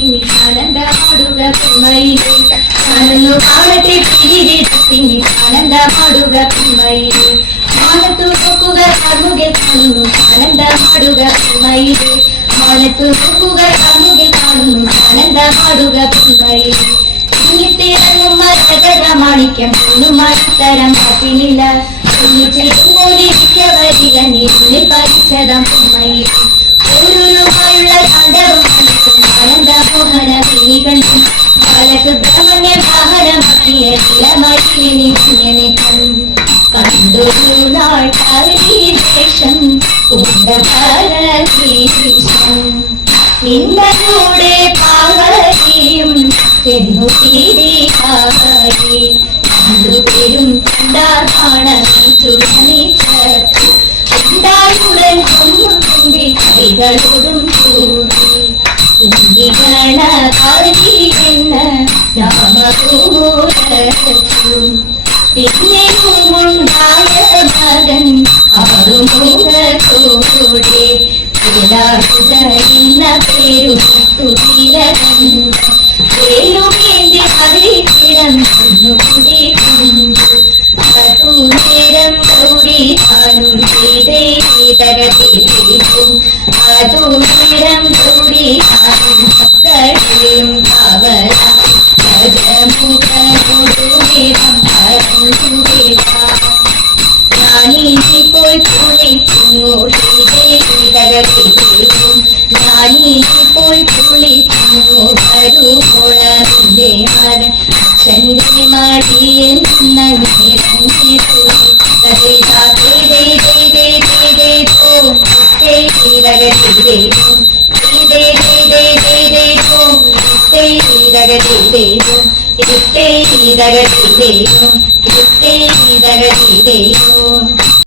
പിരിതിടത്തിനി ആനന്ദമാടുക പെൺമയിലേ ഞാനൊന്നു കാണട്ടെ പിരിതിടത്തിനി ആനന്ദമാടുക പെൺമയിലേ മാനത്തു നോക്കുക കണ്ണുകൾ കാണുന്നു ആനന്ദമാടുക പെൺമയിലേ മാനത്തു നോക്കുക കണ്ണുകൾ കാണുന്നു ആനന്ദമാടുക പെൺമയിലേ ഇന്നിത്തിറങ്ങും മരകരമാണിക്യം ഒന്നും മരത്തരം കാപ്പിനില്ല ഒന്നിച്ചിരിക്ക നീ പരിച്ചതം പെൺമയിലേ ഓരോരുമായുള്ള താണ്ഡവം ആനന്ദമോഹന നീ കണ്ടു ബാലക്ക് ബ്രഹ്മണ്യ വാഹനമാക്കിയ നിലമയിലിനി പുണ്യനെ കണ്ടൊരു നാൾ ദേശം ഭാരതീശം നിന്നൂടെ പാവരിയും പെണ്ണുതീരി കാവരി രണ്ടുപേരും കണ്ടാണ് ഉണ്ടായുടൻ കൊമ്പി കൈകളോടും കൂടി ഗണകാരി എന്ന് നാമകൂടച്ചു പിന്നെയുമുണ്ടായ മകൻ ആറുമുഖത്തോടെ എന്ന പേരു വേലുമേന്തി അതിക്കിടന്നു അതുനേരം കൂടി താനും തകർത്തിരിക്കും അതുനേരം കൂടി താനും മക്കളെയും കാവല ഞാനിപ്പോൾ കുളിക്കുന്നു തകർത്തിരിക്കും ഞാനിപ്പോൾ കുളിക്കുന്നു കരുപോളെ അച്ഛൻ്റെ മടിയിൽ ും